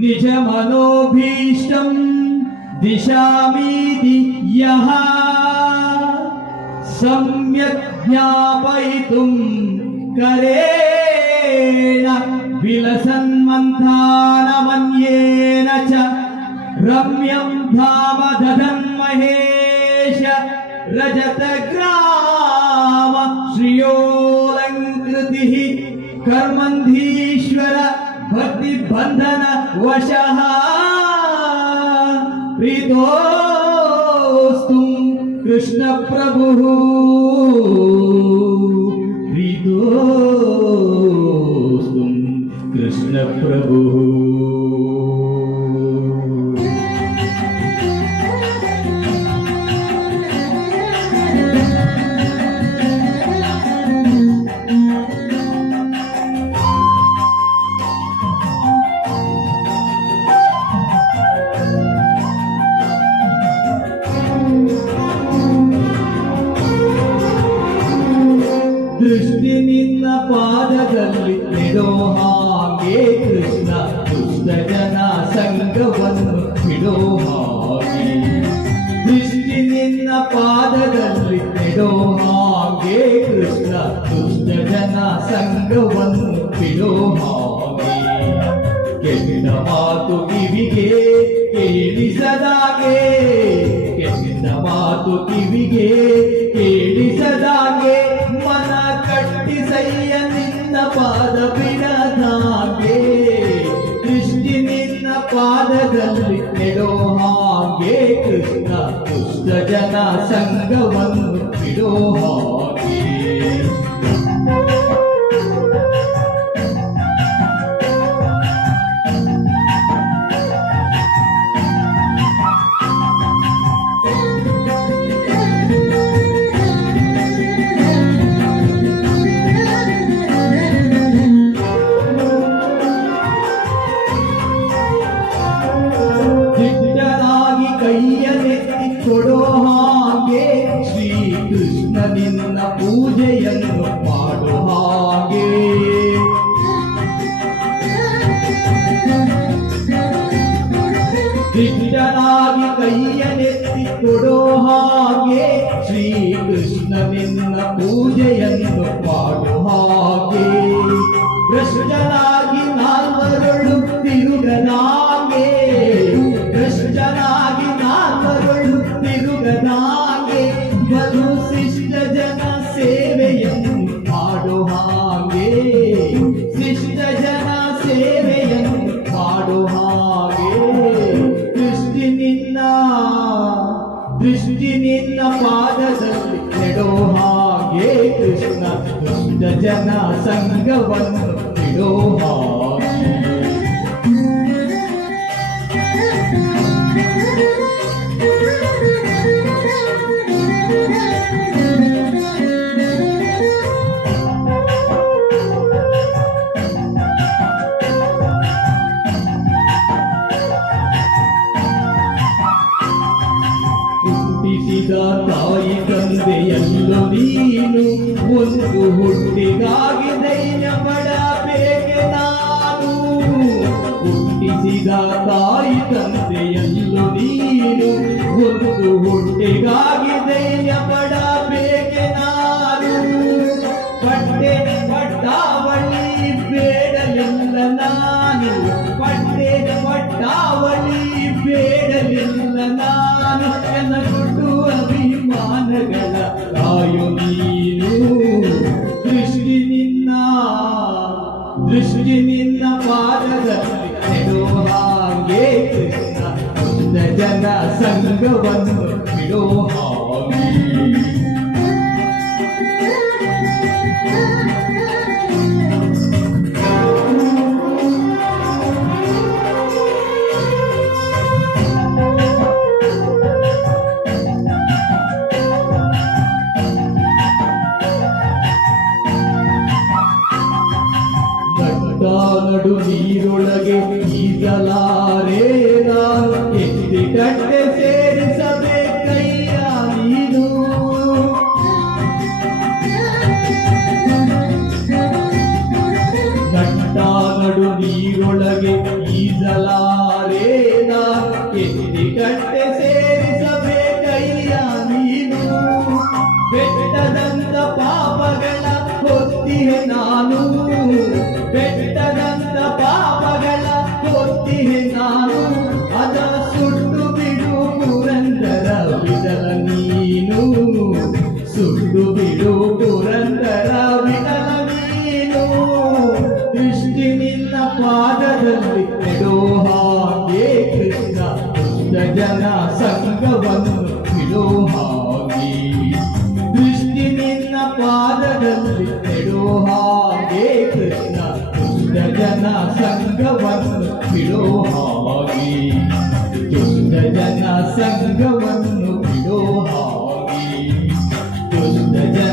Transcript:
ನಿಜ ಮನೋಭೀಷ್ಟಂ ದಿಶಾಮೀತಿ ಯಹ ಸಮ್ಯಕ್ ಜ್ಞಾಪಯಿತುಂ ಕರೇಣ ವಿಲಸನ್ ಮಂಥಾನಮನ್ಯೇನ ಚ ರಮ್ಯಂ ಧಾಮ ದಧನ್ ಮಹೇಶ ರಜತ ಗ್ರಾಮ ಶ್ರಿಯೋಲಂಕೃತಿಃ ಕರ್ಮಂಧೀಶ್ವರ ಭಕ್ತಿ ಬಂಧನ ವಶಃ ಪ್ರೀತೋಸ್ತು ಕೃಷ್ಣ ಪ್ರಭುಃ ಪ್ರೀತೋಸ್ತು ಕೃಷ್ಣ ಪ್ರಭುಃ. ದೃಷ್ಟಿ ನಿನ್ನ ಪಾದದಲ್ಲಿ ಇಡೋ ಹಾಗೆ ಕೃಷ್ಣ ದುಷ್ಟ ಜನ ಸಂಘವನ್ನು ಬಿಡೋ ಹಾಗೆ. ದೃಷ್ಟಿ ನಿನ್ನ ಪಾದದಲ್ಲಿ ಇಡೋ ಹಾಗೆ ಕೃಷ್ಣ ದುಷ್ಟ ಜನ ಸಂಘವನ್ನು ಬಿಡೋ ಹಾಗೆ. ಕೆಟ್ಟ ಮಾತು ಕಿವಿಗೆ ಕೇಳಿಸದಾಗೆ, ಕೆಟ್ಟ ಮಾತು ಕಿವಿಗೆ ಕೇಳಿಸದಾಗೆ, ಮನ ಕಟ್ಟಿಸಯ್ಯ ನಿನ್ನ ಪಾದ ಬಿಡದಾಗೆ. ದೃಷ್ಟಿ ನಿನ್ನ ಪಾದದಲ್ಲಿ ನೆಡೋ ಹಾಗೆ ಕೃಷ್ಣ ದುಷ್ಟ ಜನ ಸಂಘವನ್ನು ಬಿಡೋ ಹಾಗೆ. ಕೈಯನೆತ್ತಿ ಕೊಡೋ ಹಾಗೆ ಶ್ರೀಕೃಷ್ಣ ನಿನ್ನ ಪೂಜೆಯನ್ನು ಮಾಡೋ ಹಾಗೆ. ದಿಟ್ಟನಾಗಿ ಕೈಯನೆತ್ತಿ ಕೊಡೋ ಹಾಗೆ ಶ್ರೀಕೃಷ್ಣ ನಿನ್ನ ಪೂಜೆಯನ್ನು ಮಾಡೋ ಹಾಗೆ. ಭ್ರಷ್ಟನಾಗಿ ನಾಲ್ವರಳು ತಿರುಗನಾಗೆ, ಭ್ರಷ್ಟನಾಗಿ ನಾಲ್ವರಳು ತಿರುಗನಾಗೆ, ಬಲು ಶಿಷ್ಟ ಜನ ಸೇವೆಯನ್ನು ಮಾಡೋ ಹಾಗೆ. ಶಿಷ್ಟ ಜನ ಸೇವೆಯನ್ನು ಮಾಡೋ ಹಾಗೆ. ದೃಷ್ಟಿ ನಿನ್ನ ಪಾದದಲ್ಲಿ ನೆಡೋ ಹಾಗೆ ಕೃಷ್ಣ ದುಷ್ಟ ಜನ ಸಂಘವನ್ನು ಬಿಡೋ ಹಾಗೆ. ಹುಟ್ಟಿಸಿದ ತಾಯಿ ತಂದೆಯಲ್ಲೂ ನೀನು, ಒಂದು ಹುಟ್ಟಿಗಾಗಿ ಧೈರ್ಯ ಪಡಬೇಕೆ ನಾನು. ಹುಟ್ಟಿಸಿದ ತಾಯಿ ತಂದೆಯಲ್ಲೂ ನೀನು, ಒಂದು ಹುಟ್ಟಿಗಾಗಿ ಧೈರ್ಯ ಪಡಬೇಕೆ ನಾನು. ಪಟ್ಟೆ ಪಟ್ಟಾವಳಿ ಬೇಡಲಿಲ್ಲ ನಾನು, ಪಟ್ಟೆ ಪಟ್ಟಾವಳಿ ಬೇಡಲಿಲ್ಲ ನಾನು. ಎನ್ನ ಕೊಟ್ಟು ಅಭಿಮಾನಗಳ ಕಾಯು ನೀನು. ದೃಷ್ಟಿ ನಿನ್ನ ಪಾದದಲ್ಲಿ ನೆಡೋ ಹಾಗೆ ಕೃಷ್ಣ ದುಷ್ಟ ಜನ ಸಂಘವನ್ನು ಬಿಡೋ ಹಾಗೆ. ಈಸಲಾರೇನ ಎತ್ತಿಕಟ್ಟೆ ಸೇರಿಸಬೇಕಯ್ಯ ನೀನು ಬೆಟ್ಟದಂತ ಪಾಪಗಳ ಹೊತ್ತಿಹೆ ನಾನು ಬೆಟ್ಟದಂತ ಪಾಪಗಳ ಹೊತ್ತಿಹೆ ನಾನು ಅದ ಸುಟ್ಟು ಬಿಡು ಪುರಂದರ ವಿಠಲ ನೀನು ಸುಟ್ಟು ಬಿಡು ಪುರಂದರ ವಿಠಲ ನೀನು ದೃಷ್ಟಿ ನಿನ್ನ ಪಾದದಲ್ಲಿ ನೆಡೋ ಹಾಗೆ ಕೃಷ್ಣ ದುಷ್ಟ ಜನ ಸಂಘವನ್ನು ಬಿಡೋ ಹಾಗೆ ದೃಷ್ಟಿ ನಿನ್ನ ಪಾದದಲ್ಲಿ ನೆಡೋ ಹಾಗೆ ಕೃಷ್ಣ ದುಷ್ಟ ಜನ ಸಂಘವನ್ನು ಬಿಡೋ ಹಾಗೆ ದುಷ್ಟ ಜನ ಸಂಘವನ್ನು ಬಿಡೋ ಹಾಗೆ ದುಷ್ಟ ಜನ